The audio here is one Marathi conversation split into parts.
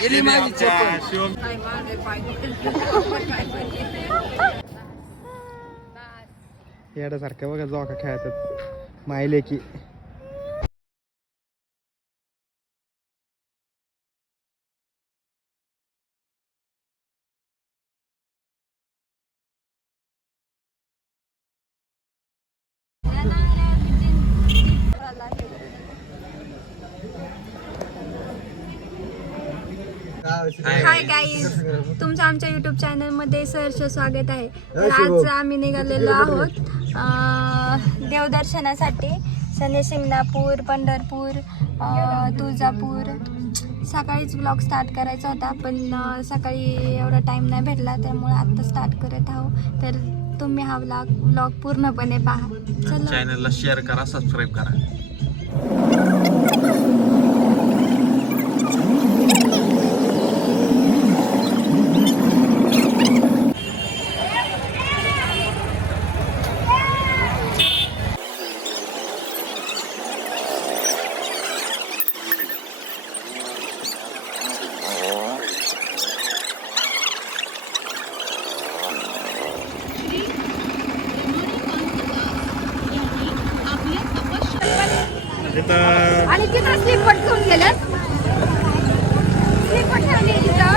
गेली माझी चप्पल. शिवम येण्यासारखं बघा जोका खेळतात. माहिले की हाय गाईज तुमचं आमच्या युट्यूब चॅनलमध्ये सहर्ष स्वागत आहे. तर आज आम्ही निघालेलो आहोत अं, देवदर्शनासाठी. शनी शिंगणापूर पंढरपूर अं, तुळजापूर. सकाळीच ब्लॉग स्टार्ट करायचा होता पण अं, सकाळी एवढा टाईम नाही भेटला त्यामुळे आत्ता स्टार्ट करत आहोत. तर तुम्ही हा ब्लॉग ब्लॉग पूर्णपणे पहा. चला. चॅनलला शेअर करा सबस्क्राईब करा इथं आणि तिथं स्लीपर घेऊन गेल्यात स्लीपर ठेवली तिथं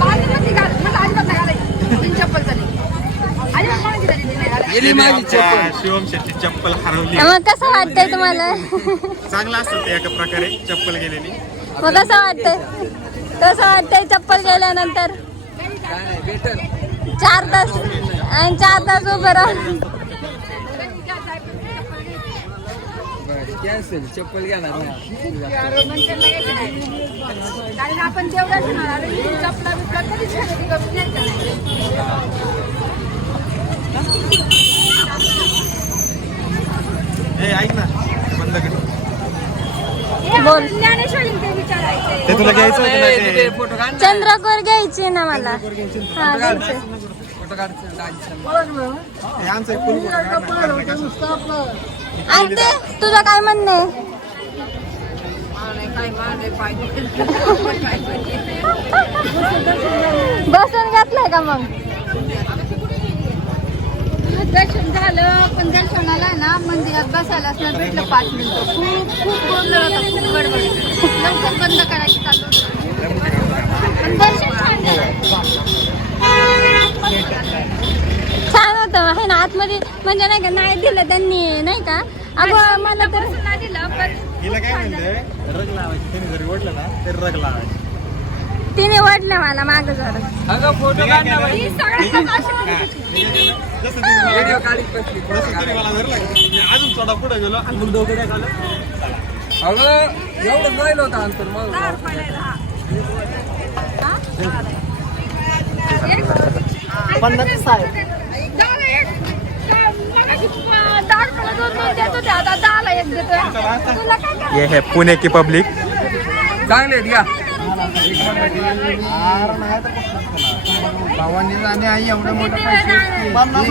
बाजूला ती घाल मला अजिबात नाही घालायची तीन चप्पल झाली अजिबात कोणाची झाली ती नाही घालायची. गेली माझी चप्पल. शिवम शेट्टी चप्पल हरवली. मग कसं वाटतंय तुम्हाला? चांगलं असतं ते एका प्रकारे चप्पल गेलेली. मग कसं वाटतंय? कसं वाटतंय चप्पल गेल्यानंतर? चार तास आणि चार तास उभं राहून. कॅन्सल चप्पल घेणार नाही कारण आपण तेवढं चपला बिपला कधीच खरेदी करून घ्यायचं नाही ए ऐक ना बंद कर बोल. ते तुला घ्यायचं चंद्रकोर घ्यायची ना मला. हा घ्यायचे? आणि ते तुझं काय म्हणणं आहे? बसून घातलंय का मग? दर्शन झालं पण दर्शनाला ना मंदिरात बसायलाच नाही भेटलं पाच मिनिटं. खूप खूप गोंधळ होता खूप गडबड लवकर बंद करायची चालू. पण दर्शन छान झालं. छान होतं. आहे ना आतमध्ये म्हणजे नाही का नाही दिलं त्यांनी नाही का? अगं मला तर नाही दिलं पण हिला काय म्हणते रग लावायची. त्याने जरी ओढलं ना तरी रग लावायची. तिने वाटलं मला मागं जरा अगं फोटो काढ ना बाई. ही सगळ्यात अशी जसं तिने व्हिडिओ काढीत बसली जसं तिने मला धरलं मी अजून थोडा पुढे गेलो आणि मग दोघे झालं अगं एवढं जाईल होतं अंतर मग. पन्नास आहे ये है पुणे की पब्लिक चांगले आहेत भावांनी आणि आई एवढं मोठं पैसे पन्नास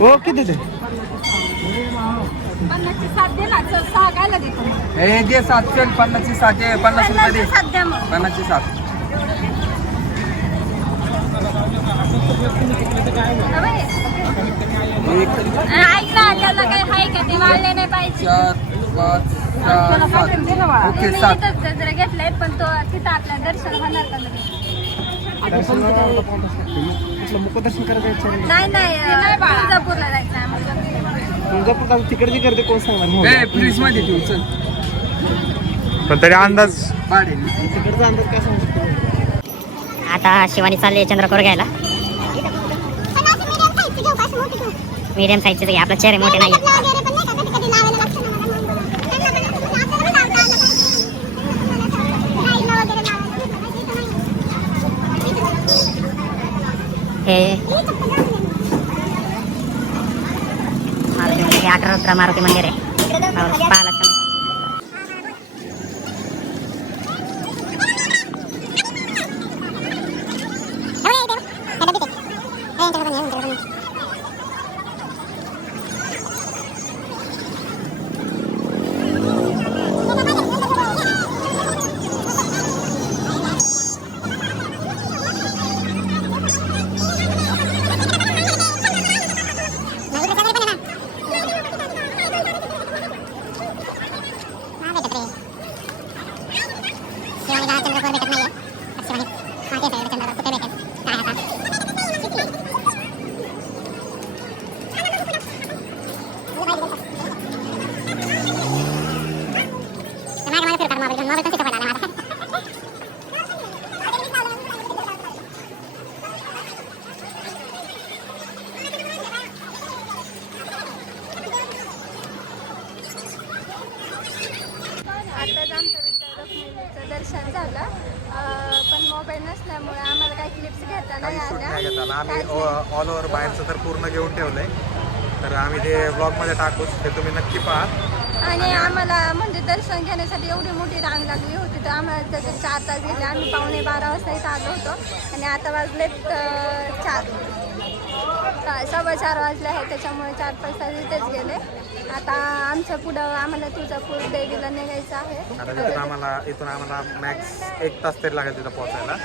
हो किती ते दे. सात पन्नासची सात पन्नास रुपये दे पन्नासची सात. ऐक ना त्याला काही आहे का? ते वाढले नाही पाहिजे. चार पाच सहा सात. ओके मी सात. इथंच गजरे घेतले पण तो तिथं आपल्या दर्शन होणार का नाही? कुठलं मुखदर्शन करायचं? नाही नाही अं, तुळजापूरला जायचं आहे आम्हाला. तुळजापूर तालुका तिकडची गर्दी कोण सांगणार? ए फ्रीजमध्ये ठेवू चल. पण तरी अंदाज तिकडचा अंदाज काय सांगू शकतो? आता शिवानी चालली चंद्रकोर घ्यायला. मीडियम साईजचे घ्या आपला चेहरे मोठे नाही हे. मारुती मंदिर अठरा मारुती मंदिर आहे पाहायला तुम्ही नाही काही शूट आल्या. नाही घेत आला आम्ही. ऑल ओव्हर बाहेरचं तर पूर्ण घेऊन ठेवलंय. तर आम्ही ते ब्लॉगमध्ये टाकूच ते तुम्ही नक्की पहा. आणि आम्हाला म्हणजे दर्शन घेण्यासाठी एवढी मोठी रांग लागली होती तर आम्हाला त्याचे चार तास गेले आम्ही पावणे बारा वाजता इथं आलो होतो. आणि आता वाजलेत अं, चार. सव्वा चार वाजले आहे त्याच्यामुळे चार पाच तास इथेच गेले. आता आमच्या पुढं आम्हाला तुळजापूर देवीला निघायचं आहे. आता तिथून आम्हाला इथून आम्हाला मॅक्स एक तास तरी लागेल तिथं पोहोचायला.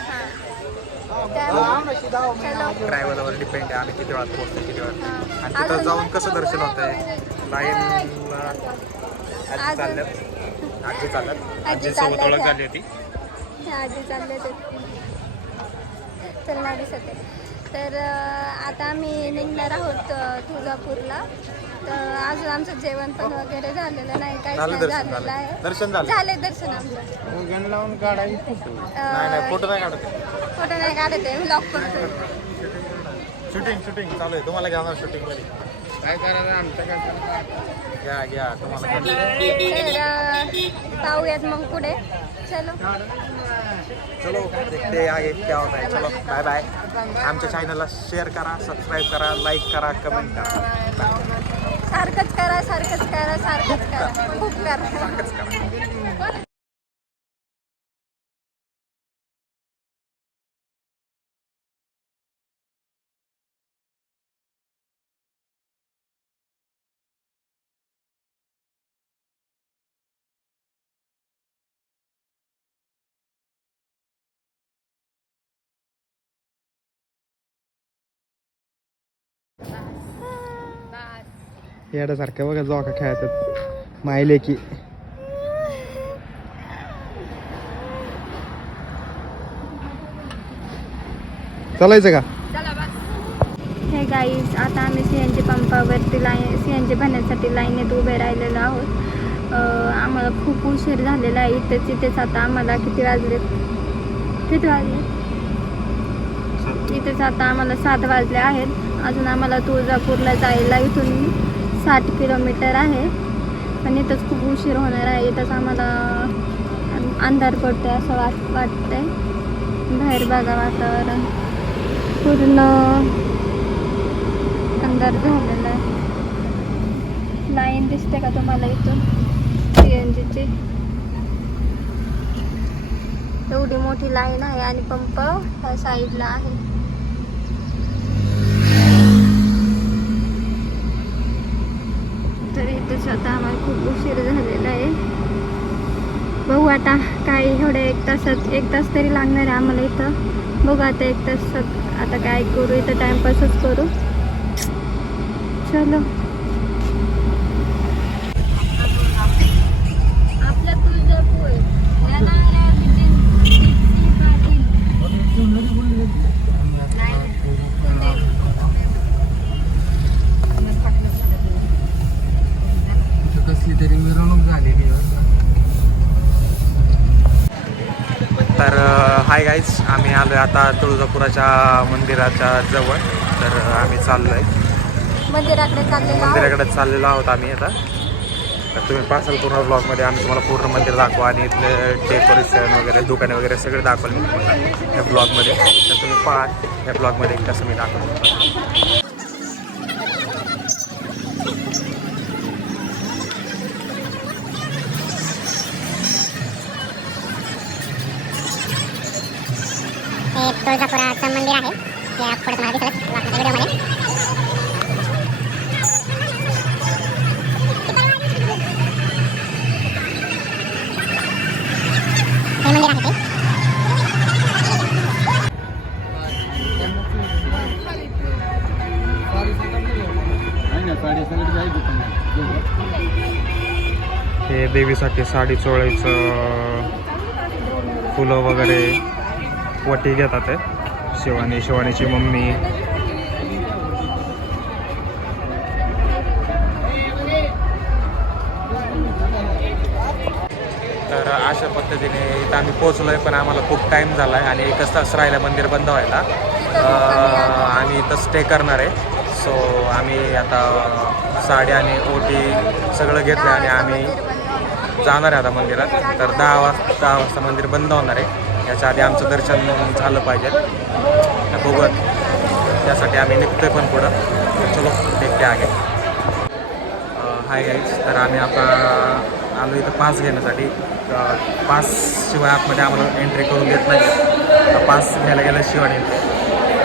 त्या- चलो ड्रायव्हरवर डिपेंड आहे आम्ही किती वेळात पोहोचतो किती वेळात. हां. आणि तिथं जाऊन कसं दर्शन होतंय? लाईन आजी अजून- चालल्यात आजी चालल्यात आजी आजी चालल्यात, ओळख. झाली होती. हे आधी चालले ते चल ना दिसत आहे. तर आता आम्ही निघणार आहोत तुळजापूरला. तर अजून आमचं जेवण पण वगैरे झालेलं नाही काहीच झालं नाही दर्शन झालेलं झालं आहे. दर्शन झालं. झाले दर्शन आमचं. गण लावून काढायची नाही नाही फोटो नाही काढत. फोटो नाही काढत आहे ब्लॉग करतोय. शूटिंग शूटिंग चालू आहे. तुम्हाला घ्या शूटिंगमध्ये. काय करायचं आमच्या घ्या घ्या तुम्हाला. घ्या. तर अं, पाहूयात मग पुढे. चलो. चलो देखते आगे क्या होता है चलो बाय बाय आमच्या चॅनलला शेअर करा सबस्क्राईब करा लाईक करा कमेंट करा. सारखंच करा सारखंच करा सारखंच करा. खूप करा. सारखंच करा. येण्यासारखं बघा जोका खेळतात. माहिले की? चालायचं का हे गाईज आता आम्ही सी एन जी पंपावरती लाईन सी एन जी भरण्यासाठी लाईनीत उभे राहिलेलो आहोत. आम्हाला खूप उशीर झालेला आहे. इथेच इथेच आता आम्हाला किती वाजले? किती वाजले? इथेच आता आम्हाला सात वाजले आहेत. अजून आम्हाला तुळजापूरला जायला इथून साठ किलोमीटर आहे. पण इथंच खूप उशीर होणार आहे. इथंच आम्हाला अंधार पडतो आहे असं वाट वाटतंय. बाहेर बघा वातावरण. पूर्ण अंधार झालेला आहे. लाईन दिसते का तुम्हाला इथून? सी एन जीची एवढी मोठी लाईन आहे आणि पंप ह्या साईडला आहे. तर इथंच आता आम्हाला खूप उशीर झालेला आहे. बघू आता काय एवढ्या एक तासात एक तास तरी लागणार आहे आम्हाला इथं. बघू आता एक तासात आता काय करू इथं टाइमपासच करू. चलो आपलं तुळजापूर या नाल्या बिल्डिंग पाटील कसली तरी मिरवणूक झालेली. तर हाय गाईज आम्ही आलो आहे आता तुळजापुराच्या मंदिराच्या जवळ. तर आम्ही चाललो आहे मंदिराकडे चाललेलो आहोत. मंदिराकडे चाललेलो आहोत आम्ही आता. तर तुम्ही पासाल पूर्ण ब्लॉगमध्ये आम्ही तुम्हाला पूर्ण मंदिर दाखवा आणि इथले डेकोरेशन वगैरे दुकाने वगैरे सगळे दाखवलं मी तुम्हाला या ब्लॉगमध्ये तर तुम्ही पहा या ब्लॉगमध्ये कसं मी दाखवतो. आहे. ते व्हिडिओमध्ये हे देवीसाठी साडी चोळायचं फुलं वगैरे वटी घेतात शिवानी शिवानीची मम्मी. तर अशा पद्धतीने इथं आम्ही पोचलो आहे पण आम्हाला खूप टाईम झाला आहे आणि एकच तास राहिला मंदिर बंद व्हायला. आम्ही इथं स्टे करणार आहे. सो आम्ही आता साड्या आणि ओटी सगळं घेतलं आणि आम्ही जाणार आहे आता मंदिरात. तर दहा वाजता दहा वाजता मंदिर बंद होणार आहे. याच्या आधी आमचं दर्शन झालं पाहिजे. तर बघूयात. त्यासाठी आम्ही निघतोय पण पुढं. चलो देखते आगे. हाय गाईज तर आम्ही आता आलो इथं पास घेण्यासाठी. पास शिवाय आतमध्ये आम्हाला एंट्री करून देत नाही पास घ्यायला गेलं शिवाय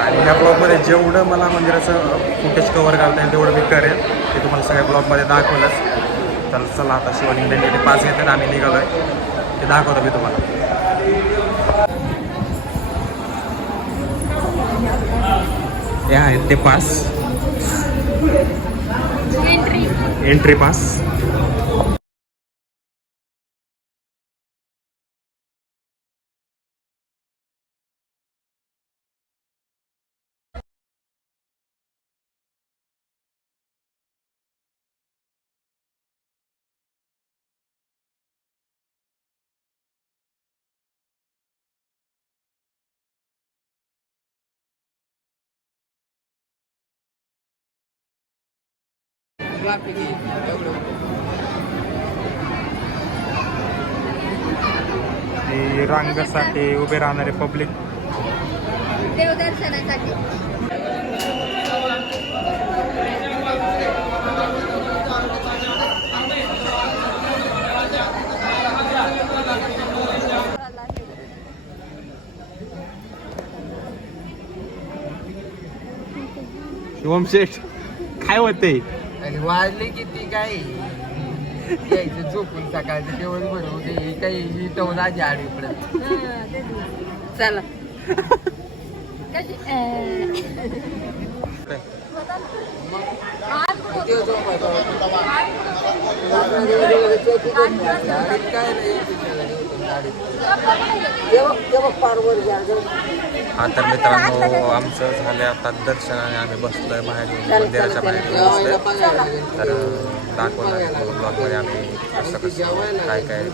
आणि या ब्लॉगमध्ये जेवढं मला मंदिराचं फुटेज कवर घालता येईल तेवढं मी करेल ते तुम्हाला सगळ्या ब्लॉगमध्ये दाखवलंच. तर चला आता शिवालिंग इंडियन पास घेतात आम्ही निघालो आहे ते दाखवतो मी तुम्हाला. हे आहेत ते पास. एंट्री रांगेसाठी उभे राहणारे पब्लिक देवदर्शनासाठी. शिवम शेठ काय होते आणि वाजले किती काय यायचं झोपून सकाळचं जेवण बनवते काही ही टवून आजी आडीपर्यंत चला काय नाही तेव्हा पारवर घ्या हा तर मित्रांनो आमचं झालं आता दर्शन आणि आम्ही बसलोय बाहेर मंदिराच्या बाहेर येऊन बसलोय. तर दाखवलं ब्लॉगमध्ये आम्ही कसं कसं काय काय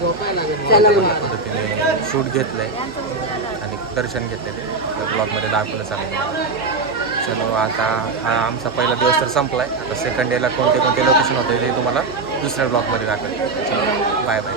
पद्धतीने शूट घेतलंय आणि दर्शन घेतलेले तर ब्लॉगमध्ये दाखवलं चालेल चलो आता हा आमचा पहिला दिवस तर संपलाय. आता सेकंड डेला कोणते कोणते लोकेशन होते ते तुम्हाला दुसऱ्या ब्लॉगमध्ये दाखवेल. चलो बाय बाय